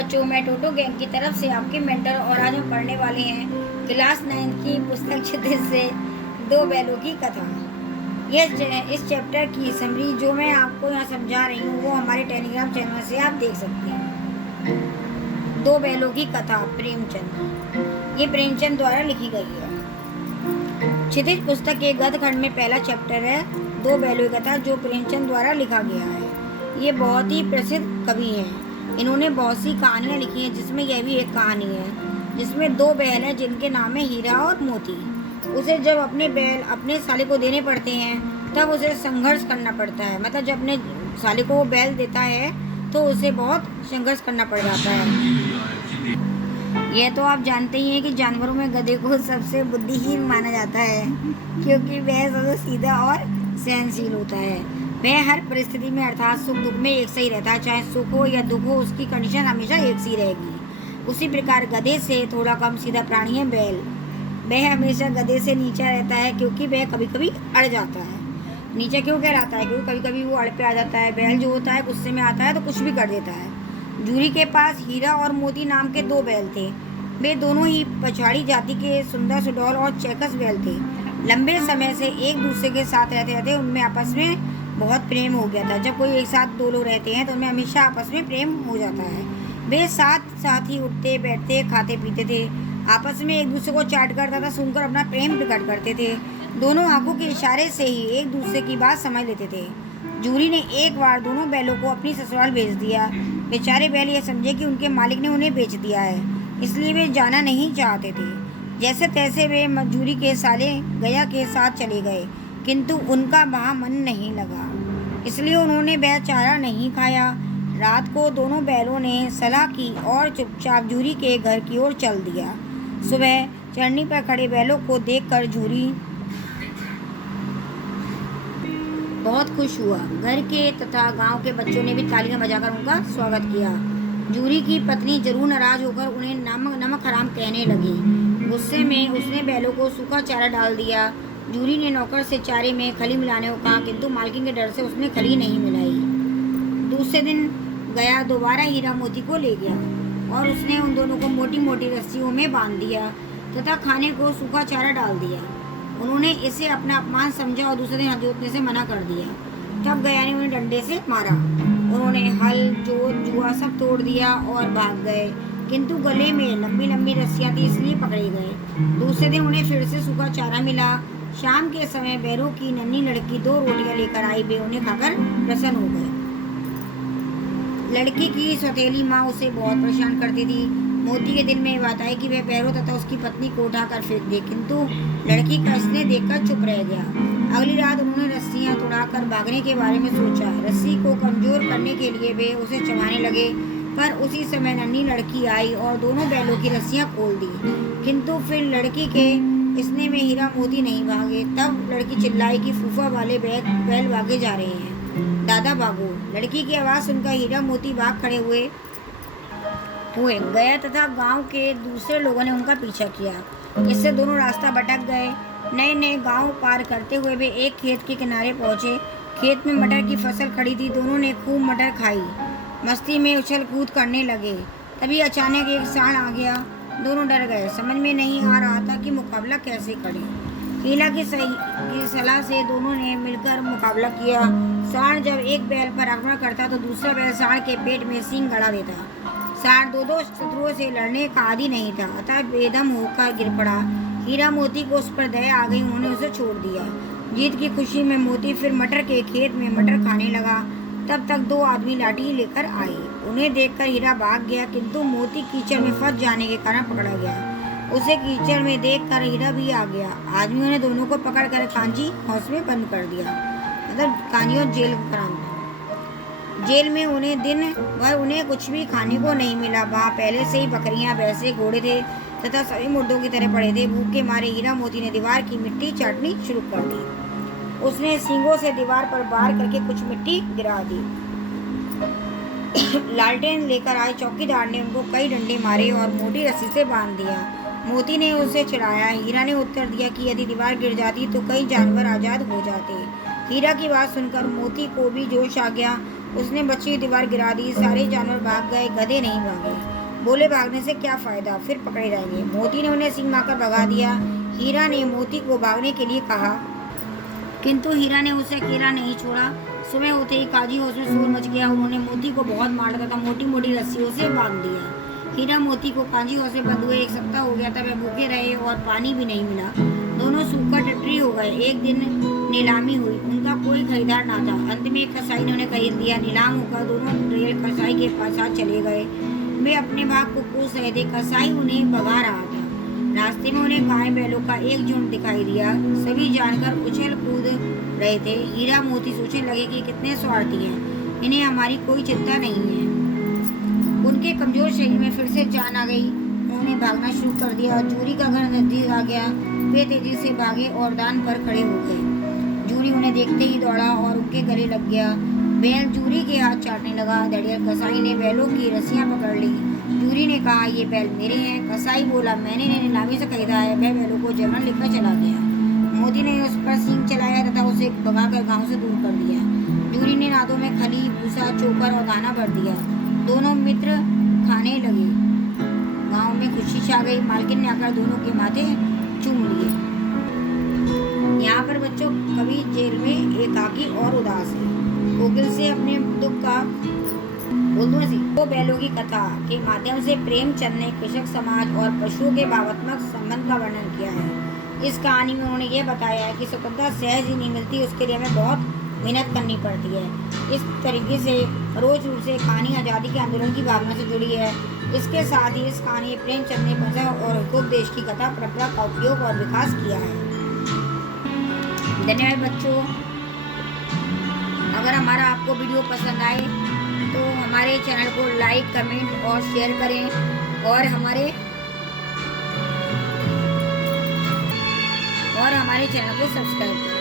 बच्चों, मैं टोटो गैंग की तरफ से आपके मेंटर और आज हम पढ़ने वाले हैं क्लास 9 की पुस्तक क्षितिज से दो बैलों की कथा। इस चैप्टर की समरी जो मैं आपको यहाँ समझा रही हूँ वो हमारे टेलीग्राम चैनल से आप देख सकते हैं। दो बैलों की कथा प्रेमचंद, ये प्रेमचंद द्वारा लिखी गई है। क्षितिज पुस्तक के गद्य खंड में पहला चैप्टर है दो बैलों की कथा, जो प्रेमचंद द्वारा लिखा गया है। ये बहुत ही प्रसिद्ध कवि हैं। इन्होंने बहुत सी कहानियाँ लिखी हैं, जिसमें यह भी एक कहानी है जिसमें दो बैल हैं जिनके नाम है हीरा और मोती। उसे जब अपने बैल अपने साले को देने पड़ते हैं तब उसे संघर्ष करना पड़ता है। मतलब जब अपने साले को वो बैल देता है तो उसे बहुत संघर्ष करना पड़ जाता है। यह तो आप जानते ही हैं कि जानवरों में गधे को सबसे बुद्धिहीन माना जाता है, क्योंकि वह सबसे सीधा और सहनशील होता है। वह हर परिस्थिति में अर्थात सुख दुख में एक सही रहता है। चाहे सुख हो या दुख हो, उसकी कंडीशन हमेशा एक सी रहेगी। उसी प्रकार गधे से थोड़ा कम सीधा प्राणी है बैल। वह हमेशा गधे से नीचा रहता है, क्योंकि वह कभी कभी अड़ जाता है। नीचे क्यों कह रहता है? क्योंकि कभी कभी वो अड़ पे आ जाता है। बैल जो होता है गुस्से में आता है तो कुछ भी कर देता है। जूरी के पास हीरा और मोती नाम के दो बैल थे। वे दोनों ही पछाड़ी जाति के सुंदर सुडौल और चौकस बैल थे। लंबे समय से एक दूसरे के साथ रहते रहते उनमें आपस में बहुत प्रेम हो गया था। जब कोई एक साथ दो लोग रहते हैं तो उनमें हमेशा आपस में प्रेम हो जाता है। वे साथ साथ ही उठते बैठते खाते पीते थे। आपस में एक दूसरे को चाट कर तथा सुनकर अपना प्रेम प्रकट करते थे। दोनों आंखों के इशारे से ही एक दूसरे की बात समझ लेते थे। जूरी ने एक बार दोनों बैलों को अपनी ससुराल भेज दिया। बेचारे बैल ये समझे कि उनके मालिक ने उन्हें बेच दिया है, इसलिए वे जाना नहीं चाहते थे। जैसे तैसे वे जूरी के साले गया के साथ चले गए, किंतु उनका वहाँ मन नहीं लगा, इसलिए उन्होंने वह चारा नहीं खाया। रात को दोनों बैलों ने सलाह की और चुपचाप जूरी के घर की ओर चल दिया। सुबह चरनी पर खड़े बैलों को देखकर जूरी बहुत खुश हुआ। घर के तथा गांव के बच्चों ने भी तालियां बजाकर उनका स्वागत किया। जूरी की पत्नी जरूर नाराज होकर उन्हें नमक हराम कहने लगी। गुस्से में उसने बैलों को सूखा चारा डाल दिया। जूरी ने नौकर से चारे में खली मिलाने को कहा, किंतु मालकिन के डर से उसने खली नहीं मिलाई। दूसरे दिन गया दोबारा हीरा मोती को ले गया और उसने उन दोनों को मोटी मोटी रस्सियों में बांध दिया तथा खाने को सूखा चारा डाल दिया। उन्होंने इसे अपना अपमान समझा और दूसरे दिन हाथ जोतने से मना कर दिया। तब गया ने उन्हें डंडे से मारा। उन्होंने हल जोत जुआ सब तोड़ दिया और भाग गए, किंतु गले में लंबी लंबी रस्सियाँ थी, इसलिए पकड़े गए। दूसरे दिन उन्हें फिर से सूखा चारा मिला। शाम के समय बैलों की नन्ही लड़की दो रोटियां लेकर आई। वे उन्हें खाकर प्रसन्न हो गए। लड़की की सौतेली माँ उसे बहुत परेशान करती थी। मोती के दिल में ये बात आई कि वह पैरों तथा उसकी पत्नी को उठाकर फेंक दे, किंतु लड़की का स्नेह देखकर चुप रह गया। अगली रात उन्होंने रस्सियाँ तोड़ाकर भागने के बारे में सोचा। रस्सी को कमजोर करने के लिए वे उसे चबाने लगे, पर उसी समय नन्ही लड़की आई और दोनों बैलों की रस्सियाँ खोल दी, किंतु फिर लड़की के इसने में हीरा मोती नहीं भागे। तब लड़की चिल्लाई कि फूफा वाले बैल भागे जा रहे हैं, दादा भागो। लड़की की आवाज़ सुनकर हीरा मोती भाग खड़े हुए गया तथा गांव के दूसरे लोगों ने उनका पीछा किया। इससे दोनों रास्ता भटक गए। नए नए गांव पार करते हुए वे एक खेत के किनारे पहुंचे। खेत में मटर की फसल खड़ी थी। दोनों ने खूब मटर खाई, मस्ती में उछल कूद करने लगे। तभी अचानक एक सांड आ गया। दोनों डर गए। समझ में नहीं आ रहा था कि मुकाबला कैसे करें। हीरा की सलाह से दोनों ने मिलकर मुकाबला किया। सांड जब एक बैल पर आक्रमण करता तो दूसरा बैल सांड के पेट में सींग गड़ा देता। सांड दो शत्रुओं से लड़ने का आदि नहीं था, अतः बेदम होकर गिर पड़ा। हीरा मोती को उस पर दया आ गई। उन्होंने उसे छोड़ दिया। जीत की खुशी में मोती फिर मटर के खेत में मटर खाने लगा। तब तक दो आदमी लाठी लेकर आए। उन्हें देखकर हीरा भाग गया, किंतु मोती कीचड़ में फंस जाने के कारण पकड़ा गया। उसे कीचड़ में देखकर हीरा भी आ गया। आदमियों ने दोनों को पकड़कर कांजी हाउस में बंद कर दिया। मतलब कांजी और जेल कराना। जेल में उन्हें दिन भर उन्हें कुछ भी खाने को नहीं मिला। वहाँ पहले से ही बकरियाँ, भैंसे, घोड़े थे तथा सभी मुर्दों की तरह पड़े थे। भूख के मारे हीरा मोती ने दीवार की मिट्टी चाटनी शुरू कर दी। उसने सींगों से दीवार पर वार करके कुछ मिट्टी गिरा दी। लालटेन लेकर आए चौकीदार ने उनको कई डंडे मारे और मोटी रस्सी से बांध दिया। मोती ने उसे चिढ़ाया। हीरा ने उत्तर दिया कि यदि दीवार गिर जाती तो कई जानवर आज़ाद हो जाते। हीरा की बात सुनकर मोती को भी जोश आ गया। उसने बची हुई दीवार गिरा दी। सारे जानवर भाग गए, गधे नहीं भागे। बोले भागने से क्या फ़ायदा, फिर पकड़े जाएंगे। मोती ने उन्हें सींग मारकर भगा दिया। हीरा ने मोती को भागने के लिए कहा, किंतु हीरा ने उसे अकेला नहीं छोड़ा। सुबह होते ही काजी हाउस में शोर मच गया। उन्होंने मोती को बहुत मारा तथा मोटी मोटी रस्सियों से बांध दिया। हीरा मोती को काजी हाउस में बंद हुए 1 सप्ताह हो गया था। वे भूखे रहे और पानी भी नहीं मिला। दोनों सूखा टटरी हो गए। एक दिन नीलामी हुई। उनका कोई खरीदार ना था। अंत में एक कसाई ने उन्हें खरीद लिया। नीलाम होकर दोनों रेल कसाई के साथ चले गए। वे अपने भाग को कोस रहे थे। कसाई उन्हें भगा रहा था। रास्ते में उन्हें गाय बैलों का एक झुंड दिखाई दिया। सभी जानकर उछल कूद रहे थे। हीरा मोती सोचने लगे कि कितने स्वार्थी हैं, इन्हें हमारी कोई चिंता नहीं है। उनके कमजोर शरीर में फिर से जान आ गई। उन्होंने भागना शुरू कर दिया। जूरी का घर नजदीक आ गया। वे तेजी से भागे और दान पर खड़े हो गए। जूरी उन्हें देखते ही दौड़ा और उनके गले लग गया। बैल जूरी के हाथ चाटने लगा। धड़ियल कसाई ने बैलों की रस्सियां पकड़ ली। जूरी ने कहा, ये बैल मेरे हैं। कसाई बोला, मैंने नीलामी से खरीदा है। वह बैलों को जबरन लेकर चला गया। मोती ने उस पर सींग चलाया तथा उसे भगाकर गांव से दूर कर दिया। जूरी ने नादों में खली, भूसा, चोकर और दाना भर दिया। दोनों मित्र खाने लगे। गांव में खुशी छा गई। मालकिन ने आकर दोनों के माथे चूम लिए। यहाँ पर बच्चों, कवि जेल में एकाकी और उदास है। कोकिल से अपने दुख का दो बैलों की कथा के माध्यम से प्रेमचंद ने कृषक समाज और पशुओं के भावात्मक संबंध का वर्णन किया है। इस कहानी में उन्होंने यह बताया है कि स्वतंत्रता सहज ही नहीं मिलती, उसके लिए हमें बहुत मेहनत करनी पड़ती है। इस तरीके से रोज रूप से कहानी आज़ादी के आंदोलन की भावना से जुड़ी है। इसके साथ ही इस कहानी प्रेमचंद ने प्रजा और हुकूक देश की कथा परंपरा का उपयोग और विकास किया है। धन्यवाद बच्चों। अगर हमारा आपको वीडियो पसंद आए तो हमारे चैनल को लाइक, कमेंट और शेयर करें और हमारे चैनल को सब्सक्राइब करें।